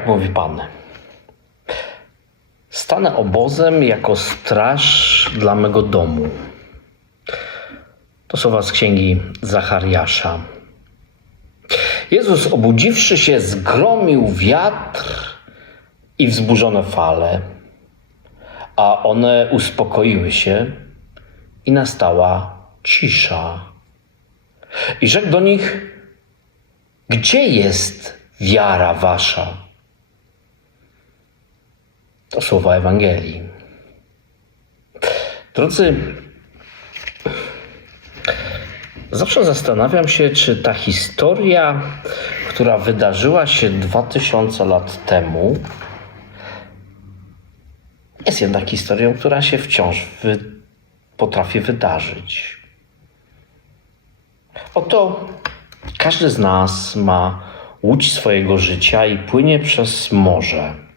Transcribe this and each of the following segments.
Tak mówi Pan. Stanę obozem jako straż dla mego domu. To słowa z księgi Zachariasza. Jezus, obudziwszy się, zgromił wiatr i wzburzone fale, a one uspokoiły się i nastała cisza. I rzekł do nich: Gdzie jest wiara wasza? To słowa Ewangelii. Drodzy, zawsze zastanawiam się, czy ta historia, która wydarzyła się 2000 lat temu, jest jednak historią, która się wciąż wy, potrafi wydarzyć. Oto każdy z nas ma łódź swojego życia i płynie przez morze.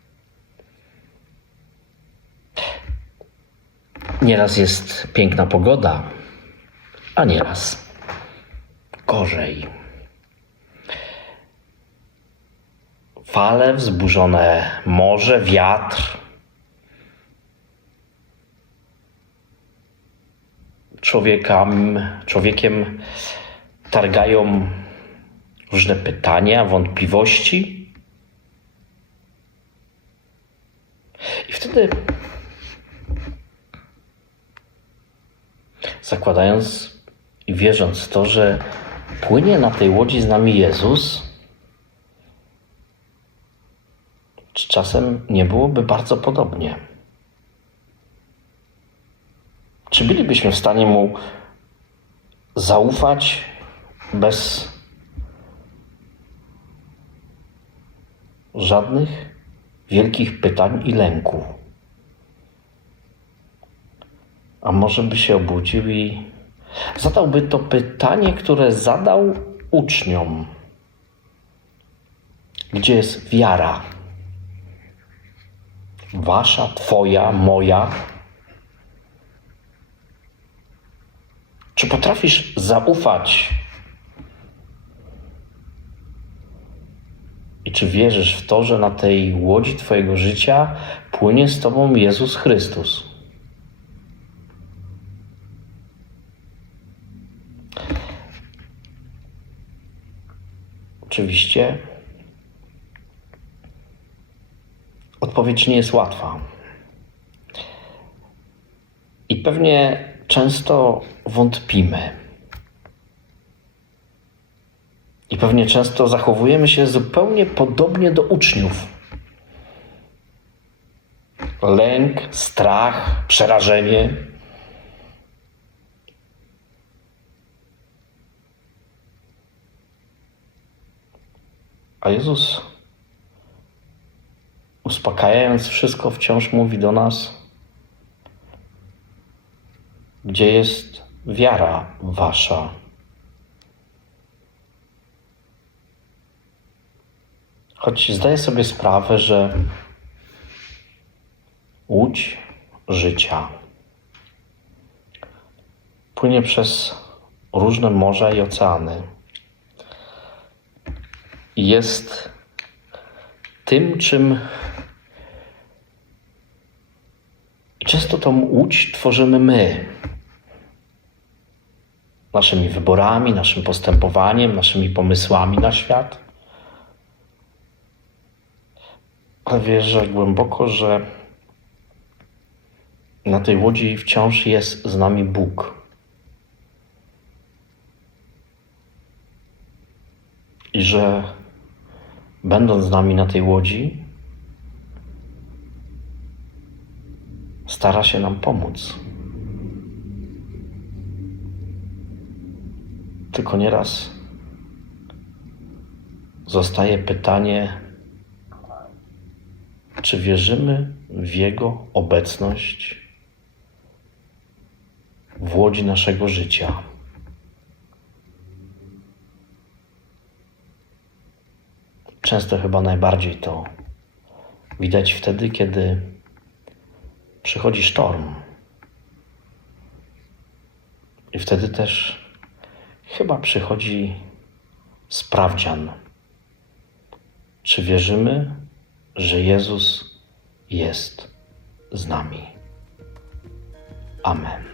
Nieraz jest piękna pogoda, a nieraz gorzej. Fale, wzburzone morze, wiatr. Człowiekam, człowiekiem targają różne pytania, wątpliwości. I wtedy, zakładając i wierząc w to, że płynie na tej łodzi z nami Jezus, czy czasem nie byłoby bardzo podobnie? Czy bylibyśmy w stanie mu zaufać bez żadnych wielkich pytań i lęku? A może by się obudził i zadałby to pytanie, które zadał uczniom: Gdzie jest wiara? Wasza, Twoja, moja? Czy potrafisz zaufać? I czy wierzysz w to, że na tej łodzi Twojego życia płynie z Tobą Jezus Chrystus? Oczywiście odpowiedź nie jest łatwa. I pewnie często wątpimy. I pewnie często zachowujemy się zupełnie podobnie do uczniów. Lęk, strach, przerażenie. A Jezus, uspokajając wszystko, wciąż mówi do nas: Gdzie jest wiara wasza? Choć zdaję sobie sprawę, że łódź życia płynie przez różne morza i oceany jest tym, czym często tą łódź tworzymy my. Naszymi wyborami, naszym postępowaniem, naszymi pomysłami na świat. Ale wierzę głęboko, że na tej łodzi wciąż jest z nami Bóg. I że będąc z nami na tej łodzi, stara się nam pomóc. Tylko nieraz zostaje pytanie, czy wierzymy w Jego obecność w łodzi naszego życia. Często chyba najbardziej to widać wtedy, kiedy przychodzi sztorm. I wtedy też chyba przychodzi sprawdzian. Czy wierzymy że Jezus jest z nami. Amen.